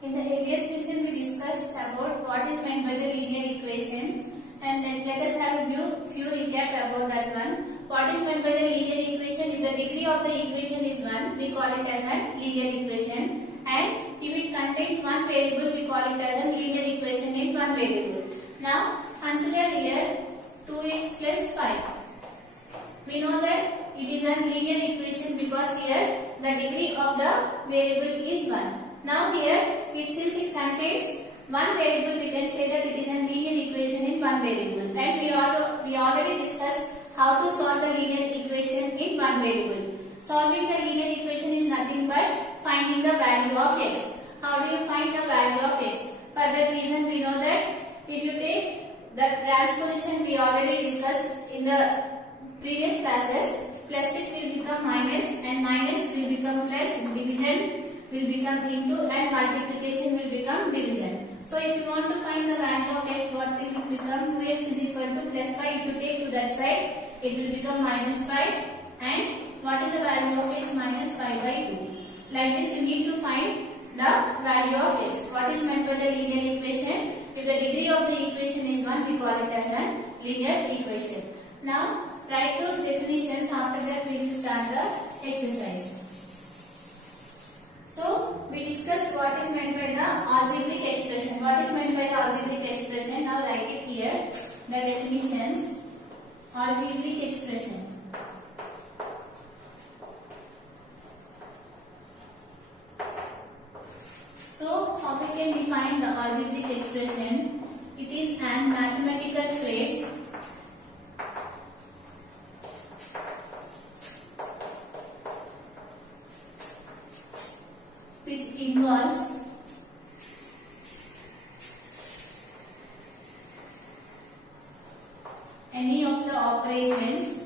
In the previous session, we discussed about what is meant by the linear equation, and then let us have a few recap about that one. What is meant by the linear equation? If the degree of the equation is 1, we call it as a linear equation, and if it contains one variable, we call it as a linear equation in one variable. Now, consider here 2x plus 5. We know that it is a linear equation because here the degree of the variable is 1. Now here, since it contains one variable, we can say that it is a linear equation in one variable. And we already discussed how to solve the linear equation in one variable. Solving the linear equation is nothing but finding the value of x. How do you find the value of x? For that reason, we know that if you take the transposition we already discussed in the previous classes, plus it will become minus and minus will become plus, division will become into and multiplication will become division. So if you want to find the value of x, what will it become? 2x is equal to plus 5. If you take to that side, it will become minus 5. And what is the value of x? Minus 5 by 2. Like this you need to find the value of x. What is meant by the linear equation? If the degree of the equation is 1, we call it as a linear equation. Now write those definitions. After that we will start the exercise. So, we discussed what is meant by the algebraic expression. What is meant by the algebraic expression? Now write it here. The definitions. Algebraic expression. So, how we can define the algebraic expression? It is an mathematical phrase which involves any of the operations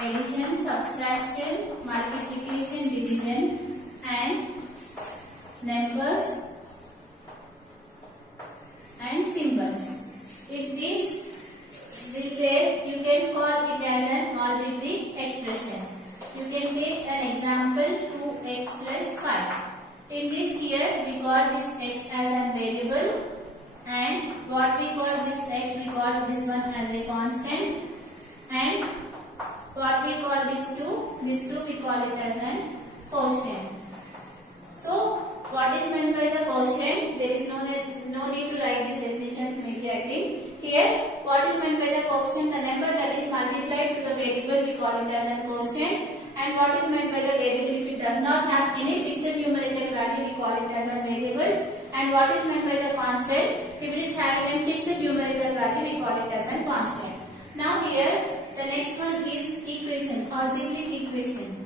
addition, subtraction, multiplication, division and numbers and symbols. If this is there, you can call it as an algebraic expression. You can take an example 2x plus 5. In this here, we call this x as a variable, and what we call this x, we call this one as a constant, and what we call this 2 we call it as a quotient. So, what is meant by the quotient? There is no need to write these definitions immediately. Here, what is meant by the quotient? The number that is multiplied to the variable, we call it as a quotient. And what is meant by the variable? If it does not have any fixed numerical value, we call it as a variable. And what is meant by the constant? If it is having a fixed numerical value, we call it as a constant. Now here, the next one is equation, algebraic equation.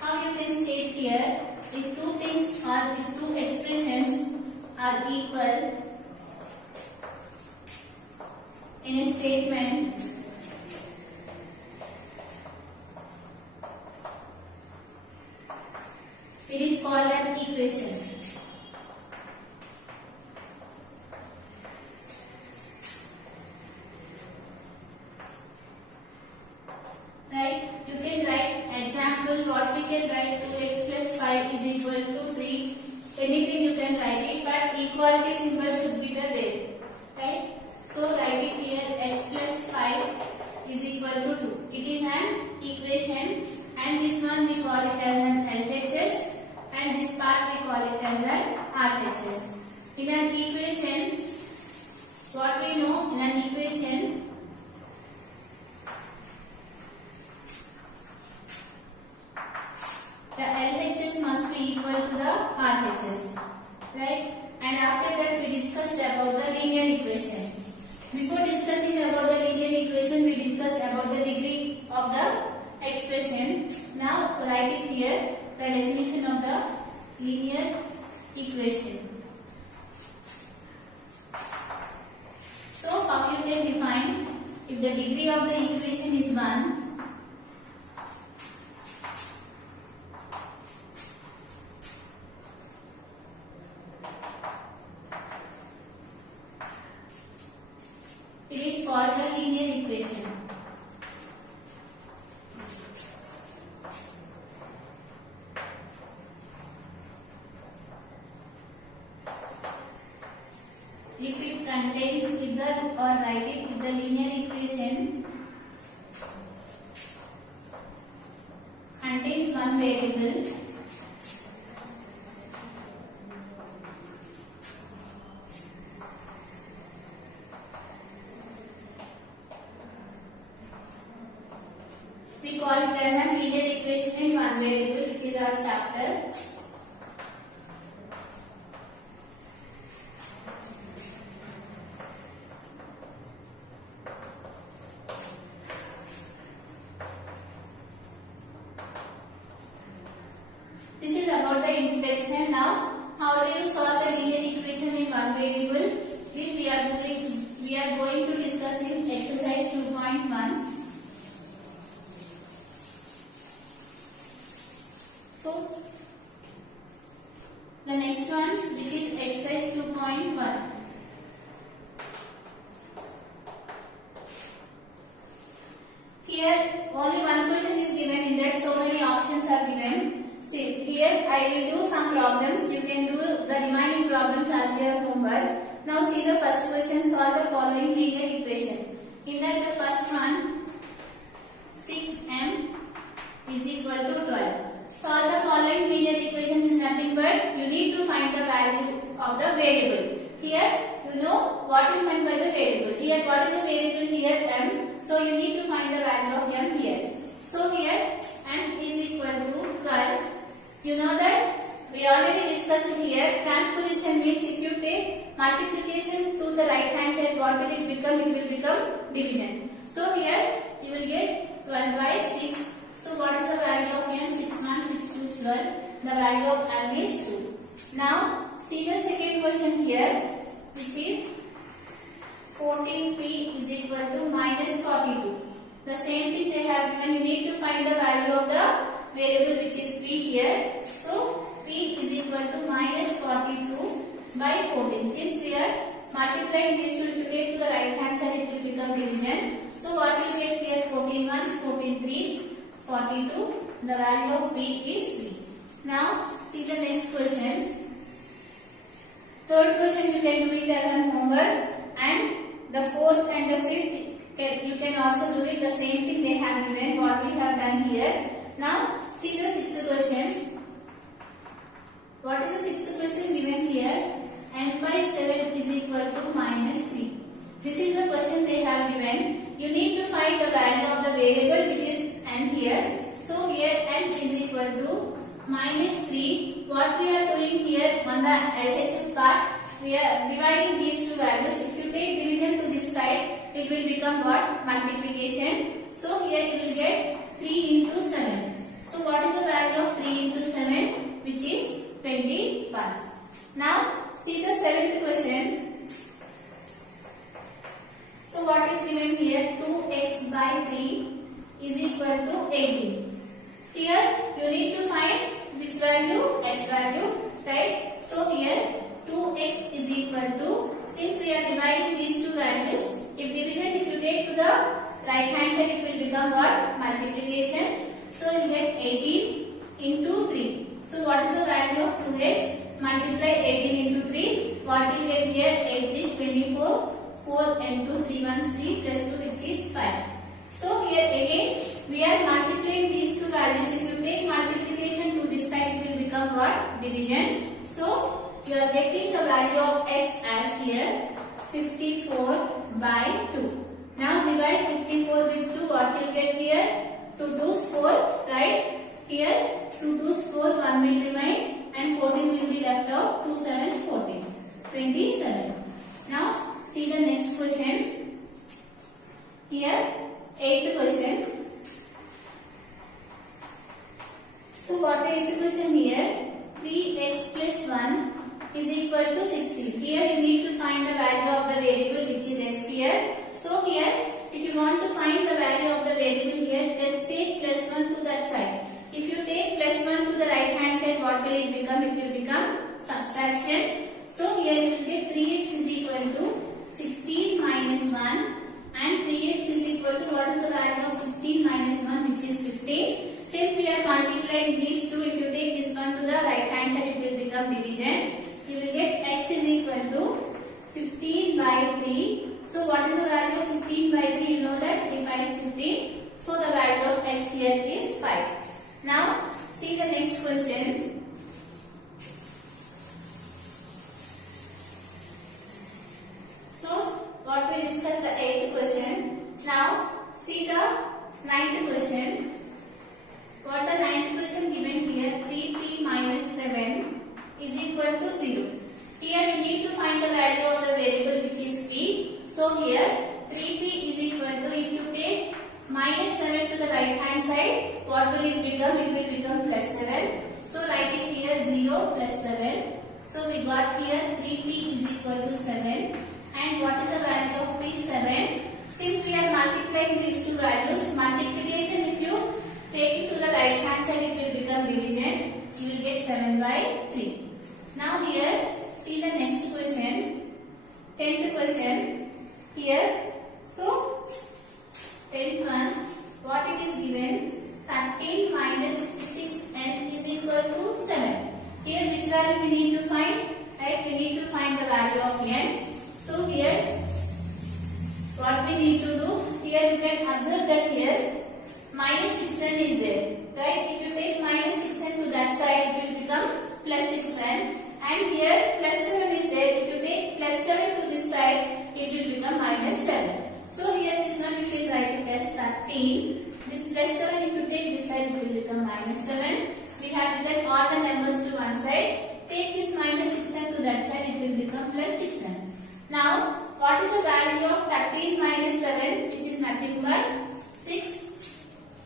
How you can state here, if two things or if two expressions are equal in a statement, it is called an equation. Right? You can write example, what we can write 2x plus 5 is equal to 3. Anything you can write it, but equality symbol should be there. Right? So write it here, x plus 5 is equal to 2. It is an equation, and this one we call it as an LHS, and this part we call it as an RHS. In an equation, what we know in an equation, the LHS must be equal to the RHS, right? And after that we discussed about the linear equation. Before discussing about the linear equation, we discussed about the degree of the expression. Now write it here, the definition of the linear equation. So how you can define? If the degree of the equation is 1, if it contains either or write it with the linear equation contains one variable we call it as a linear equation in one variable, which is our chapter. This is about the introduction. Now, how do you solve the linear equation in one variable? This we are going to discuss in exercise 2.1. So, the next one, which is exercise 2.1. Here, only one question is given. In that, so many options are given. See, here I will do some problems. You can do the remaining problems as your homework. Now, see the first question. Solve the following linear equation. In that, the first one, 6m is equal to 12. Solve the following linear equation is nothing but you need to find the value of the variable. Here you know what is meant by the variable. Here what is the variable? Here m. So you need to find the value of m here. So here m is equal to 12. You know that we already discussed here. Transposition means if you take multiplication to the right hand side, what will it become? It will become division. So here you will get 12 by 6. So what is the value of m? 6 1 6 2 is 12. The value of m is 2. Now see the second question here, which is 14p is equal to minus 42. The same thing they have given. You need to find the value of the variable which is p here. So p is equal to minus 42 by 14. Since we are multiplying these two, if you take to the right hand side, it will become division. So what you get here? 14 1s, 14 3s, 42. The value of p is 3. Now see the next question. Third question you can do it as a homework, and the fourth and the fifth you can also do it. The same thing they have given what we have done here. Now see the sixth question. What is the sixth question given here? N by 7 is equal to minus 3. This is the question they have given. You need to find the value of the variable which is n here. So here n is equal to minus 3. What we are doing here on the LHS part, we are dividing these two values. If you take division to this side, it will become what? Multiplication. So here you will get 3 into 7. So what is the value of 3 into 7? Which is 21. Now see the seventh question. So what is given here? 2x by 3 is equal to 18. Here you need to find which value? X value, right? So here 2x is equal to, since we are dividing these two values, if you take to the right hand side, it will become what? Multiplication. So you get 18 into 3. So what is the value of 2x? Multiply 18 into 3. What will get here? 8 is 24. 4 and 2, 3 1 3 plus 2, which is 5. So here again we are multiplying these two values. If you take multiplication to this side, it will become what? Division. So you are getting the value of x as here 54 by 2. Now divide 54 with 2. What you will get here? 2 2s 4, right? Here 2 2s 4, 1 will remain and 14 will be left out. 2 7s 14. 27. Now see the next question. Here 8th question. So what the 8th question here? 3x plus 1 is equal to 16. Here you need to find the value of the variable which is x here. So here if you want to find the value of the variable here, just take plus 1 to that side. If you take plus 1 to the right hand side, what will it become? It will become subtraction. So here you will get 3x is equal to 16 minus 1, and 3x is equal to, what is the value of 16 minus 1, which is 15. Since we are multiplying these two, if you take this one to the right hand side, it will become division. You will get x is equal to 15 15 by 3, you know that 3 5 is 15. So the value of x here is 5. Now see the next question. So what we discussed the 8th question. Now see the 9th question. What the 9th question given here, 3p minus 7 is equal to 0. Here we need to find the value of the variable which is p. So here 3p is equal to, if you take minus 7 to the right hand side, what will it become? It will become plus 7. So writing here 0 plus 7. So we got here 3p is equal to 7. And what is the value of p? 7. Since we are multiplying these two values, multiplication, if you take it to the right hand side, it will become division. You will get 7 by 3. Now here see the next question, 10th question here. So 10th one, what it is given, 13 minus 6n is equal to 7. Here which value we need to find? Right, we need to find the value of n. So here what we need to do, here you can observe that here minus 6n is there. Right, if you take minus 6n to that side, it will become plus 6n. And here plus 7 is there. If you take plus 7 to this side, it will become minus 7. So here this one we can write it as 13. This plus 7, if you take this side, it will become minus 7. We have to take all the numbers to one side. Take this minus 6n to that side, it will become plus 6n. Now what is the value of 13 minus 7, which is nothing but 6.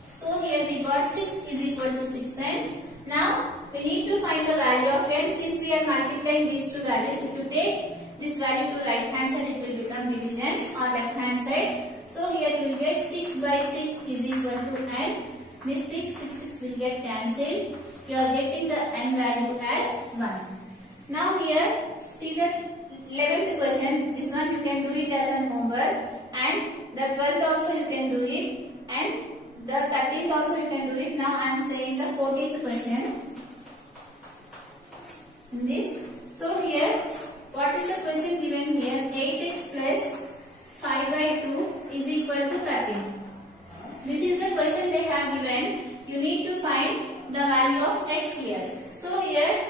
So here we got 6 is equal to 6n. Now we need to find the value of n. Since we are multiplying these two values, if you take this value to right hand side, it will become division on left hand side. So here you will get 6 by 6 is equal to n. This 6 will get cancelled. You are getting the n value as 1. Now here see the 11th question. This one you can do it as a homework, and the 12th also you can do it, and the 13th also you can do it. Now I am saying the 14th question. In this, so here what is the question given here? 8x plus 5 by 2 is equal to 13. This is the question they have given. You need to find the value of x here. So here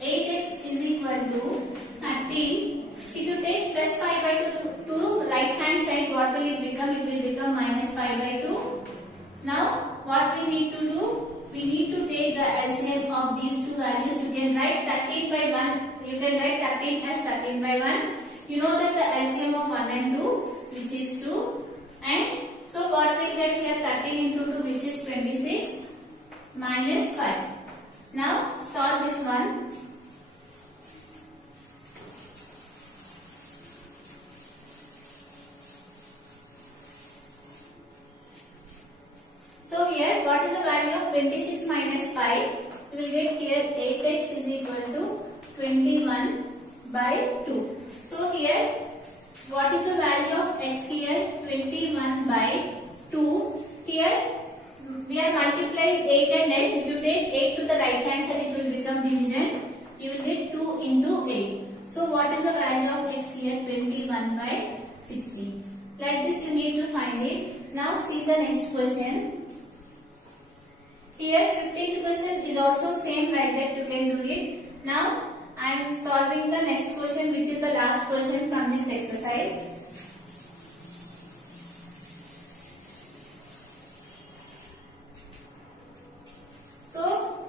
8x is equal to 13. If you take plus 5 by 2 to right hand side, what will it become? It will become minus 5 by 2. Now what we need to do? We need to take the LCM of these two values. You can write 13 by 1. You can write 13 as 13 by 1. You know that the LCM of 1 and 2, which is 2. And so what we get here, 13 into 2, which is 26, minus 5. Now solve this one. So here what is the value of 26 minus 5? You will get here 8x is equal to 21 by 2. So here what is the value of x here? 21 by 2. Here we are multiplying 8 and x. If you take 8 to the right hand side, it will become division. You will get 2 into 8. So what is the value of x here? 21 by 16. Like this you need to find it. Now see the next question. Here 15th question is also same like that, you can do it. Now I am solving the next question, which is the last question from this exercise. So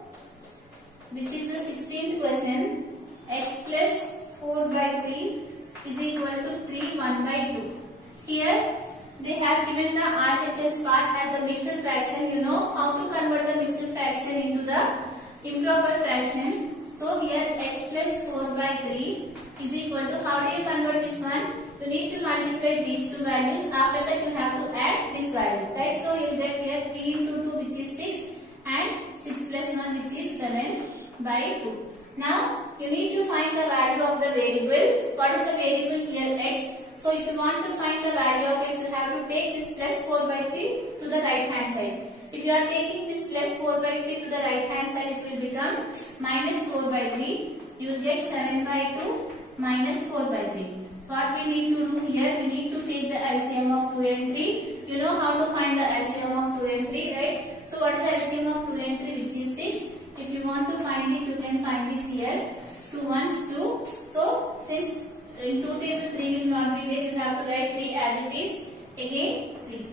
which is the 16th question, x plus 4 by 3 is equal to 3 1 by 2. Here they have given the RHS part as a mixed fraction. You know how to convert the mixed fraction into the improper fraction. So here x plus 4 by 3 is equal to, how do you convert this one? You need to multiply these two values. After that you have to add this value. Right? So you get here 3 into 2, which is 6, and 6 plus 1, which is 7 by 2. Now you need to find the value of the variable. What is the variable here? X. So if you want to find the value of x, you have to take this plus 4 by 3 to the right hand side. If you are taking this plus 4 by 3 to the right hand side, it will become minus 4 by 3. You will get 7 by 2 minus 4 by 3. What we need to do here, we need to take the LCM of and 3. You know how to find the LCM of 2 and 3, right? So what is the LCM of 2 and 3, which is 6. If you want to find it, you can find it here. 2 ones 2. So since in 2 table 3 will not be there, you have to write 3 as it is. Again 3.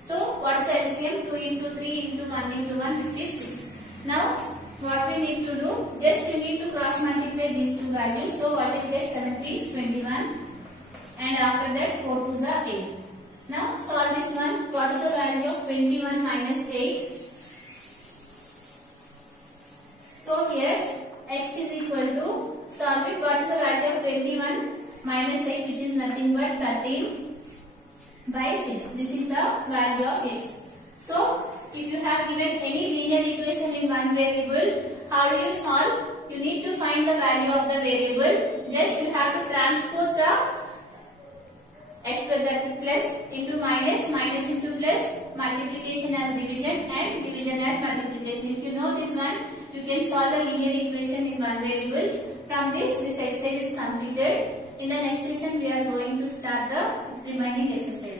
So what is the LCM? 2 into 3 into 1 into 1, which is 6. Now what we need to do? Just you need to cross multiply these two values. So what will get? 7 3 is 21. And after that 4 2s are 8. Now solve this one. What is the value of 21 minus 8? So here x is equal to, solve it. What is the value of 21 minus 8, which is nothing but 13 by 6. This is the value of x. So if you have given any linear equation in one variable, how do you solve? You need to find the value of the variable. Just you have to transpose the that plus into minus, minus into plus, multiplication as division and division as multiplication. If you know this one, you can solve the linear equation in one variable. From this exercise is completed. In the next session, we are going to start the remaining exercise.